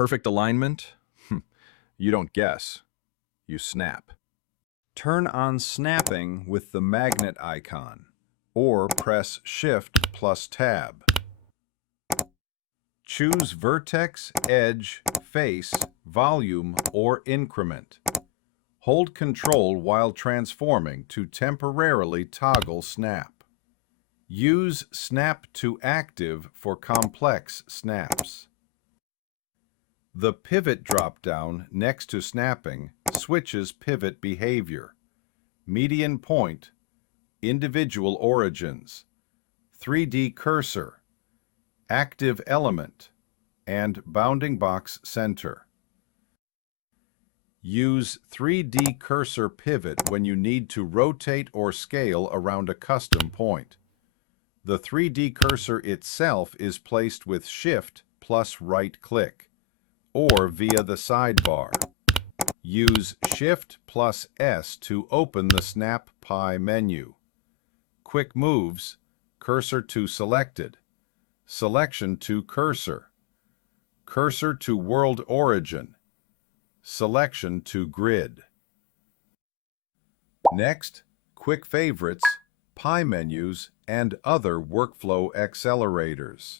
Perfect alignment? You don't guess, you snap. Turn on snapping with the magnet icon, or press Shift plus Tab. Choose vertex, edge, face, volume, or increment. Hold Control while transforming to temporarily toggle snap. Use Snap to Active for complex snaps. The Pivot drop-down next to snapping switches pivot behavior, median point, individual origins, 3D cursor, active element, and bounding box center. Use 3D cursor pivot when you need to rotate or scale around a custom point. The 3D cursor itself is placed with Shift plus right-click, or via the sidebar. Use Shift plus S to open the Snap Pi menu. Quick moves, cursor to selected, selection to cursor, cursor to world origin, selection to grid. Next, quick favorites, Pi menus, and other workflow accelerators.